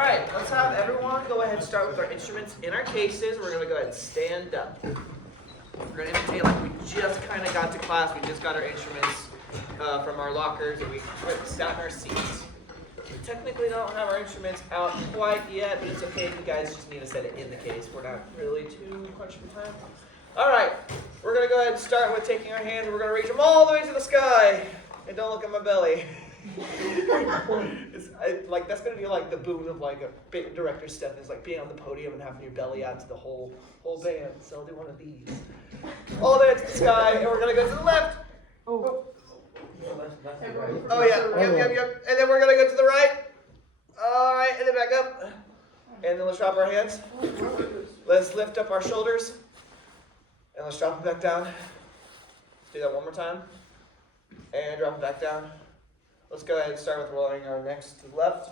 right, let's have everyone go ahead and start with our instruments in our cases. We're going to go ahead and stand up. We're going to imitate like we just kind of got to class. We just got our instruments from our lockers and we sat in our seats. We technically don't have our instruments out quite yet, but it's okay if you guys just need to set it in the case. We're not really too crunched for time. All right, we're going to go ahead and start with taking our hands and we're going to reach them all the way to the sky. And don't look at my belly. That's going to be like the boon of like a big director's step is like being on the podium and having your belly out to the whole band. So I'll do one of these. All the way to the sky, and we're going to go to the left. Oh yeah, yep. And then we're going to go to the right. All right, and then back up. And then let's drop our hands. Let's lift up our shoulders. And let's drop them back down. Let's do that one more time. And drop it back down. Let's go ahead and start with rolling our necks to the left.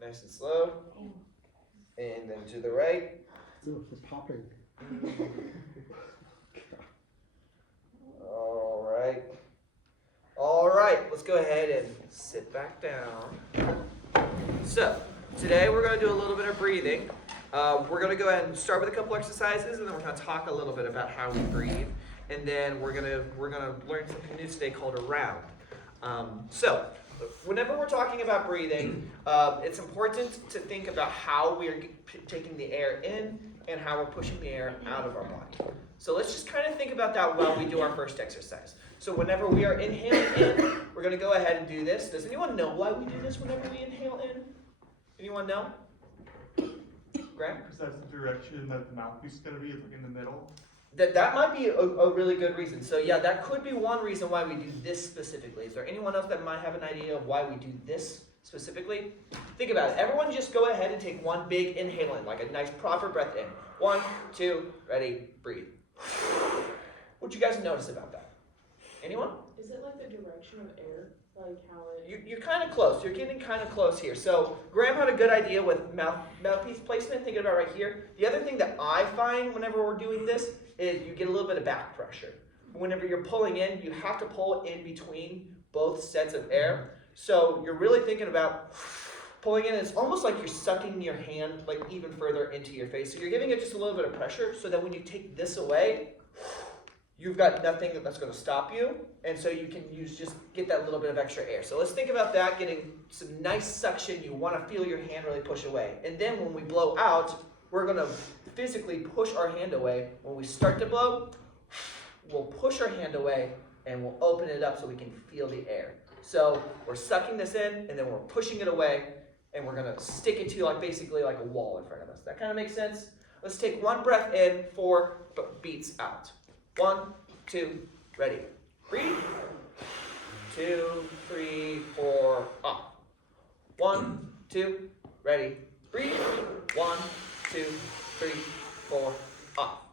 Nice and slow. And then to the right. It's popping. All right, let's go ahead and sit back down. So, today we're going to do a little bit of breathing. We're going to go ahead and start with a couple exercises, and then we're going to talk a little bit about how we breathe. And then we're gonna learn something new today called a round. So, whenever we're talking about breathing, it's important to think about how we are taking the air in and how we're pushing the air out of our body. So let's just kind of think about that while we do our first exercise. So whenever we are inhaling in, we're gonna go ahead and do this. Does anyone know why we do this whenever we inhale in? Anyone know? Graham? Because that's the direction that the mouthpiece is gonna be, it's like in the middle. That might be a really good reason. So yeah, that could be one reason why we do this specifically. Is there anyone else that might have an idea of why we do this specifically? Think about it. Everyone just go ahead and take one big inhale in, like a nice proper breath in. 1, 2, ready, breathe. What'd you guys notice about that? Anyone? Is it like the direction of air? Like how it... You're kind of close. You're getting kind of close here. So Graham had a good idea with mouthpiece placement, thinking about right here. The other thing that I find whenever we're doing this is you get a little bit of back pressure. Whenever you're pulling in, you have to pull in between both sets of air. So you're really thinking about pulling in. It's almost like you're sucking your hand like even further into your face. So you're giving it just a little bit of pressure so that when you take this away, you've got nothing that's going to stop you. And so you can just get that little bit of extra air. So let's think about that, getting some nice suction. You want to feel your hand really push away. And then when we blow out, we're going to physically push our hand away. When we start to blow, we'll push our hand away and we'll open it up so we can feel the air. So we're sucking this in and then we're pushing it away and we're going to stick it to like basically like a wall in front of us. That kind of makes sense? Let's take one breath in, 4 beats out. 1, 2, ready. Breathe. 2, 3, 4, up. 1, 2, ready. Breathe. 1, 2, 3, 4, up.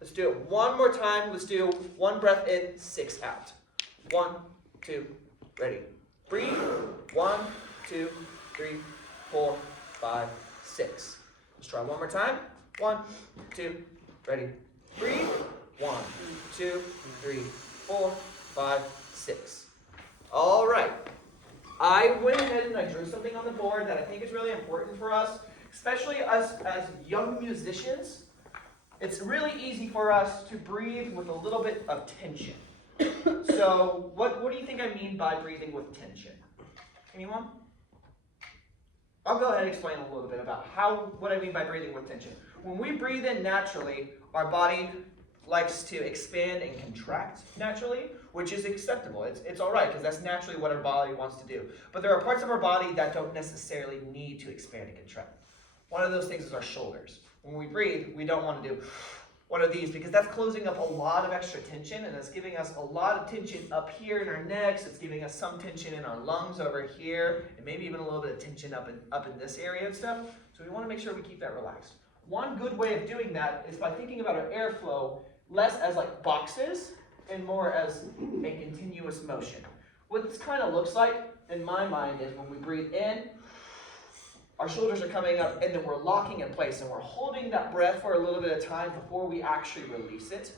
Let's do it one more time. Let's do 1 breath in, 6 out. 1, 2, ready. Breathe. 1, 2, 3, 4, 5, 6. Let's try one more time. 1, 2, ready. Breathe. 1, 2, 3, 4, 5, 6. All right. I went ahead and I drew something on the board that I think is really important for us, especially us as young musicians. It's really easy for us to breathe with a little bit of tension. So what do you think I mean by breathing with tension? Anyone? I'll go ahead and explain a little bit about what I mean by breathing with tension. When we breathe in naturally, our body likes to expand and contract naturally, which is acceptable. It's all right because that's naturally what our body wants to do. But there are parts of our body that don't necessarily need to expand and contract. One of those things is our shoulders. When we breathe, we don't want to do one of these because that's closing up a lot of extra tension and it's giving us a lot of tension up here in our necks. It's giving us some tension in our lungs over here and maybe even a little bit of tension up in this area and stuff. So we want to make sure we keep that relaxed. One good way of doing that is by thinking about our airflow less as like boxes and more as a continuous motion. What this kind of looks like in my mind is when we breathe in, our shoulders are coming up and then we're locking in place and we're holding that breath for a little bit of time before we actually release it.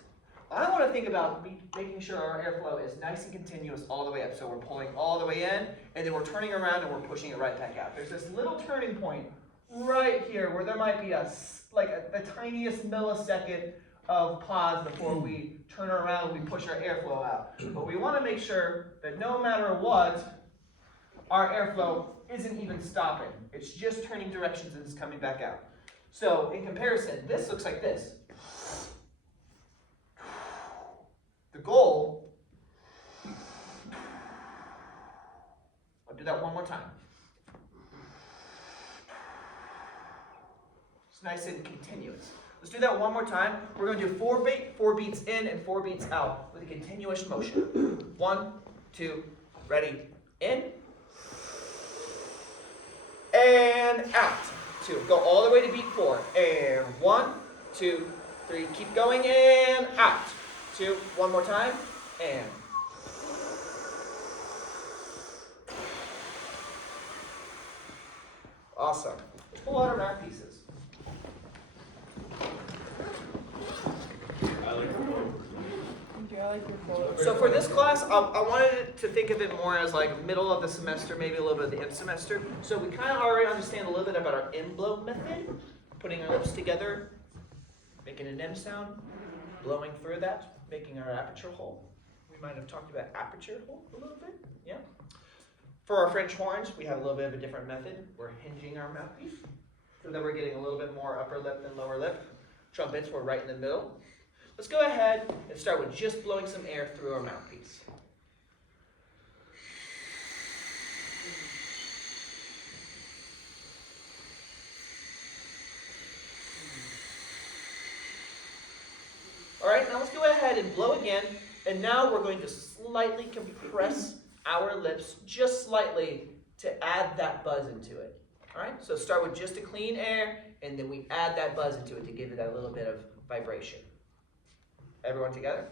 I want to think about making sure our airflow is nice and continuous all the way up. So we're pulling all the way in, and then we're turning around and we're pushing it right back out. There's this little turning point right here where there might be the tiniest millisecond of pause before we turn around and we push our airflow out. But we want to make sure that no matter what, our airflow isn't even stopping. It's just turning directions and it's coming back out. So in comparison, this looks like this. The goal, I'll do that one more time. It's nice and continuous. Let's do that one more time. We're going to do four beats in and 4 beats out with a continuous motion. 1, 2, ready, in, and out. 2, go all the way to beat 4, and 1, 2, 3, keep going, and out. 2, one more time, and. Awesome. Let's pull out our mouthpieces. So for this class, I wanted to think of it more as like middle of the semester, maybe a little bit of the end semester. So we kind of already understand a little bit about our in-blow method, putting our lips together, making an M sound, blowing through that, making our aperture hole. We might have talked about aperture hole a little bit, yeah. For our French horns, we have a little bit of a different method. We're hinging our mouthpiece, so then we're getting a little bit more upper lip than lower lip. Trumpets, we're right in the middle. Let's go ahead and start with just blowing some air through our mouthpiece. All right, now let's go ahead and blow again. And now we're going to slightly compress our lips, just slightly, to add that buzz into it. All right, so start with just a clean air, and then we add that buzz into it to give it a little bit of vibration. Everyone together?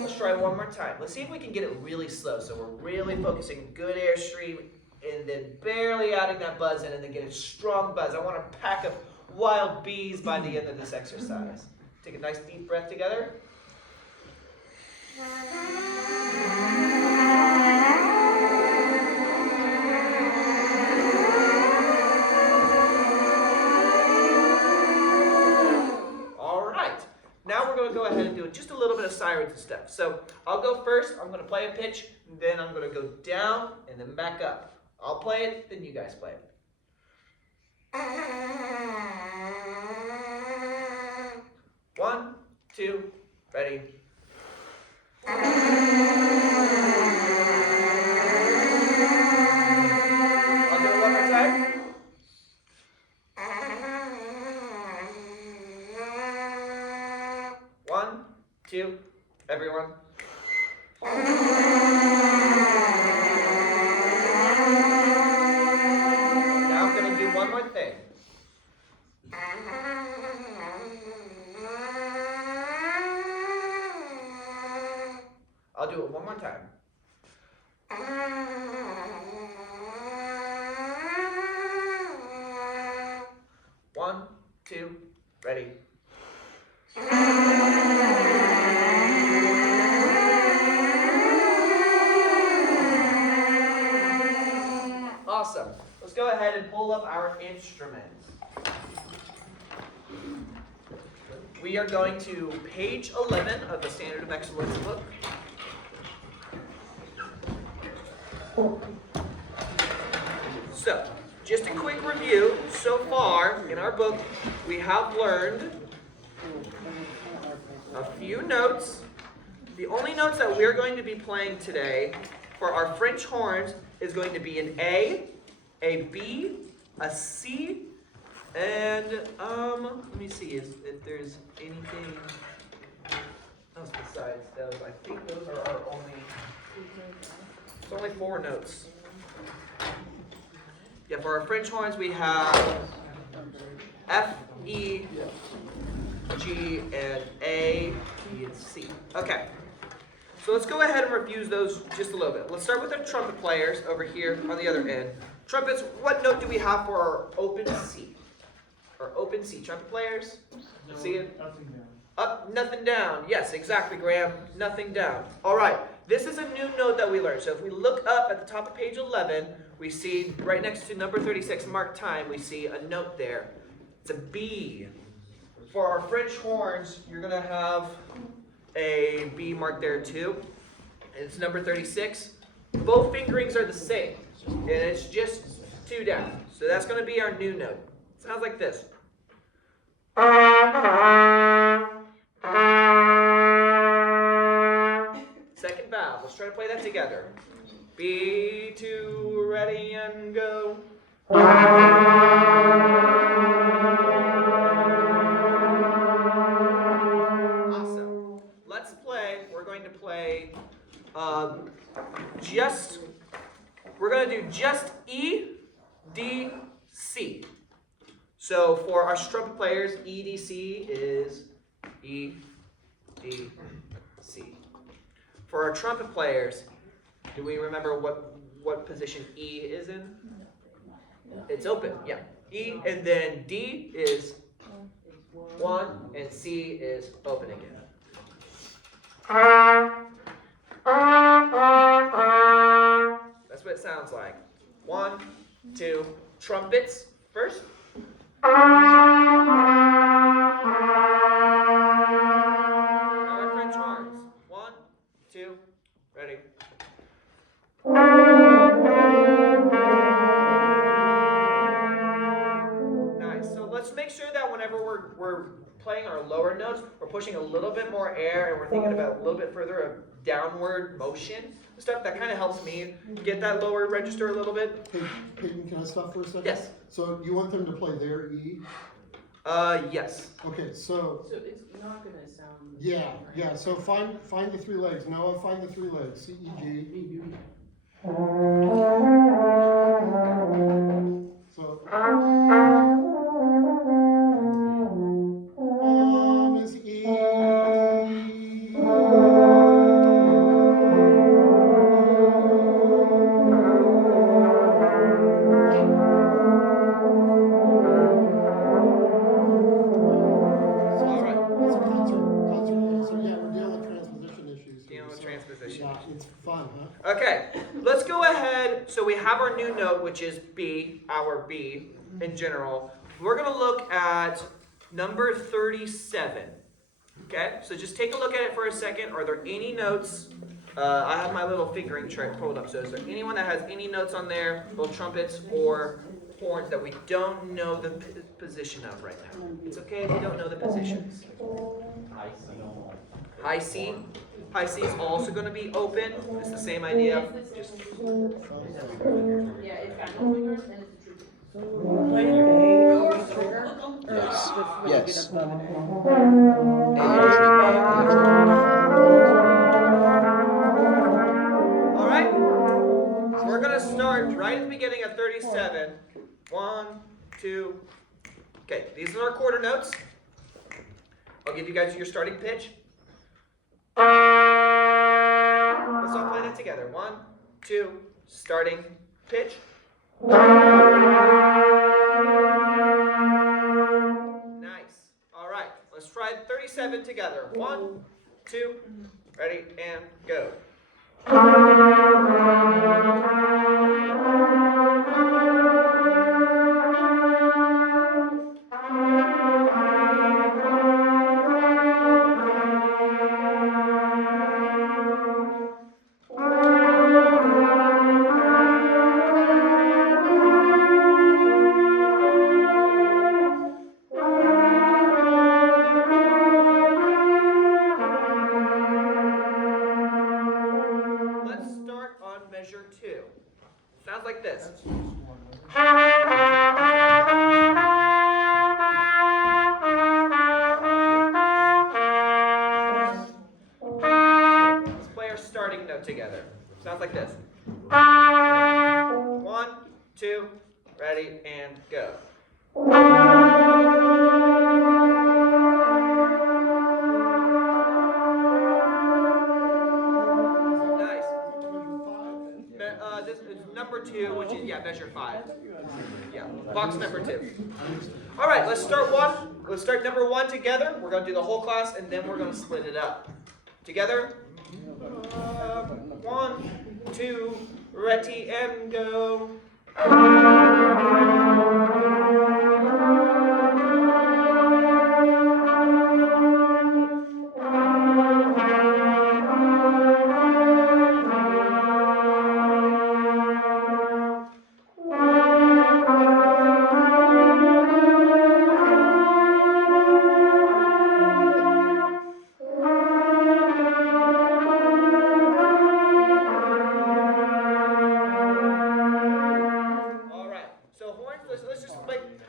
Let's try one more time. Let's see if we can get it really slow. So we're really focusing good airstream and then barely adding that buzz in and then get a strong buzz. I want a pack of wild bees by the end of this exercise. Take a nice deep breath together. Now we're going to go ahead and do just a little bit of sirens and stuff. So I'll go first. I'm going to play a pitch, and then I'm going to go down and then back up. I'll play it, then you guys play it. 1, 2, ready. I'll do it one more time. 1, 2, everyone. Now I'm going to do one more thing. I'll do it one more time. One, 2, ready. Awesome. Let's go ahead and pull up our instruments. We are going to page 11 of the Standard of Excellence book. So, just a quick review. So far in our book, we have learned a few notes. The only notes that we're going to be playing today for our French horns is going to be an A B, a C, and let me see if there's anything else besides those. I think those are our only. It's only 4 notes. Yeah, for our French horns we have F, E, G, and A, B, and C. Okay. So let's go ahead and review those just a little bit. Let's start with our trumpet players over here on the other end. Trumpets, what note do we have for our open C? Our open C. Trumpet players? See it? Nothing down. Up, nothing down. Yes, exactly, Graham. Nothing down. All right. This is a new note that we learned. So if we look up at the top of page 11, we see right next to number 36, mark time, we see a note there. It's a B. For our French horns, you're going to have a B marked there too. It's number 36. Both fingerings are the same. And it's just 2 down. So that's going to be our new note. Sounds like this. Second valve. Let's try to play that together. B2, ready and go. Awesome. Let's play. We're going to play we're going to do just E, D, C. So for our trumpet players, E, D, C is E, D, C. For our trumpet players, do we remember what position E is in? It's open, yeah. E, and then D is 1, and C is open again. That's what it sounds like. 1, 2, trumpets first. Now our French horns. 1, 2, ready. Nice. So let's make sure that whenever we're playing our lower notes, we're pushing a little bit more air and we're thinking about a little bit further of downward motion. Stuff that kind of helps me get that lower register a little bit. Hey, Peyton, can I stop for a second? Yes. So you want them to play their E? Yes. Okay, so So it's not gonna sound. the yeah, same, right? yeah. So find the 3 legs. Noah, find the 3 legs. C, E, G. So is E. It's a concert. So yeah, we're dealing with transposition issues. here. Dealing with So, transposition. Yeah, it's fun, huh? Okay, let's go ahead. So we have our new note, which is B, our B in general. We're going to look at number 37. Okay, so just take a look at it for a second. Are there any notes? I have my little fingering chart pulled up. So is there anyone that has any notes on there, both trumpets or horns, that we don't know the position of right now? It's okay if we don't know the positions. High C. High C is also going to be open. It's the same idea. Just Yeah, it's got no fingers and it's a true. Yes. Yes. all right. So we're going to start right at the beginning of 37. 1, 2. Okay, these are our quarter notes. I'll give you guys your starting pitch. Let's all play that together. 1, 2, starting pitch. Nice. All right. Let's try 37 together. 1, 2, ready, and go. Let's start on measure 2. Sounds like this. That's just one. Let's play our starting note together. Sounds like this. 1, 2, ready, and go. 2, which is, yeah, measure 5. Yeah, box number 2. All right, let's start number 1 together. We're going to do the whole class, and then we're going to split it up. Together. 1, 2, ready, and go.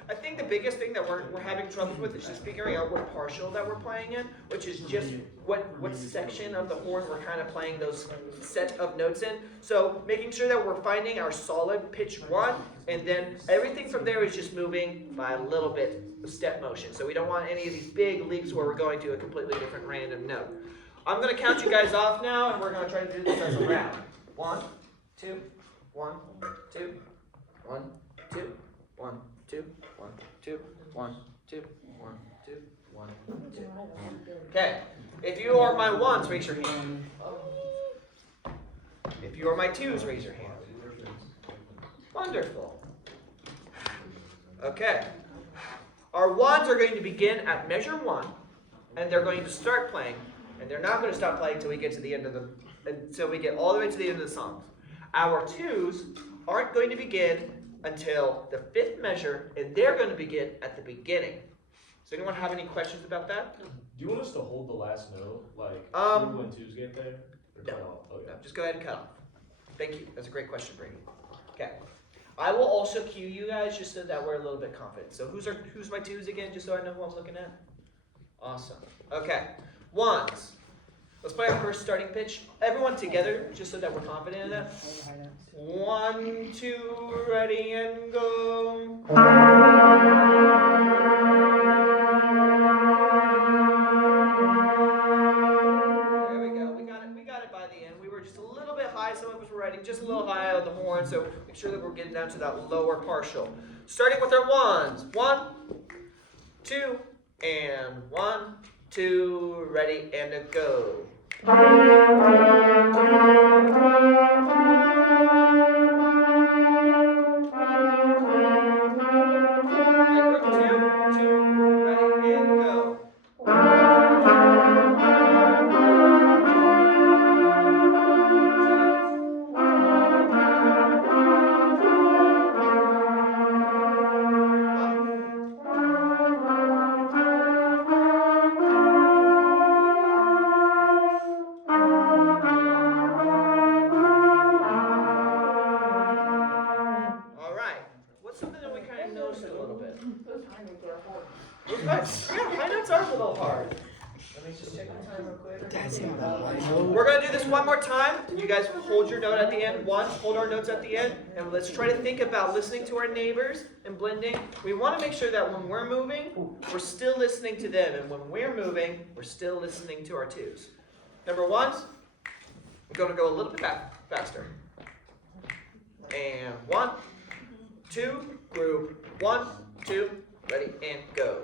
I think the biggest thing that we're having troubles with is just figuring out what partial that we're playing in, which is just what section of the horn we're kind of playing those set of notes in. So making sure that we're finding our solid pitch 1, and then everything from there is just moving by a little bit of step motion. So we don't want any of these big leaps where we're going to a completely different random note. I'm going to count you guys off now, and we're going to try to do this as a round. 1, 2, 1, 2, 1, 2, 1, 2, 1, 2, 1, 2, 1, 2, 1, 2. Okay. If you are my 1s, raise your hand. If you are my 2s, raise your hand. Wonderful. Okay. Our 1s are going to begin at measure 1, and they're going to start playing, and they're not going to stop playing until we get to the end of until we get all the way to the end of the songs. Our 2s aren't going to begin until the 5th measure, and they're going to begin at the beginning. Does anyone have any questions about that? Do you want us to hold the last note, like when 2s get there? Or No. cut off? Okay. No, just go ahead and cut off. Thank you. That's a great question, Brady. Okay. I will also cue you guys just so that we're a little bit confident. So who's my 2s again, just so I know who I'm looking at? Awesome. Okay. 1s. Let's play our first starting pitch. Everyone together, just so that we're confident in that. 1, 2, ready, and go. There we go. We got it by the end. We were just a little bit high. Some of us were writing just a little high on the horn, so make sure that we're getting down to that lower partial. Starting with our 1s. 1, 2, and 1, 2, ready, and a go. High notes are a little hard. Let me just check the time real quick. We're going to do this one more time. You guys hold your note at the end. Hold our notes at the end. And let's try to think about listening to our neighbors and blending. We want to make sure that when we're moving, we're still listening to them. And when we're moving, we're still listening to our 2s. Number 1s, we're going to go a little bit faster. And 1, 2, group. 1, 2, ready, and go.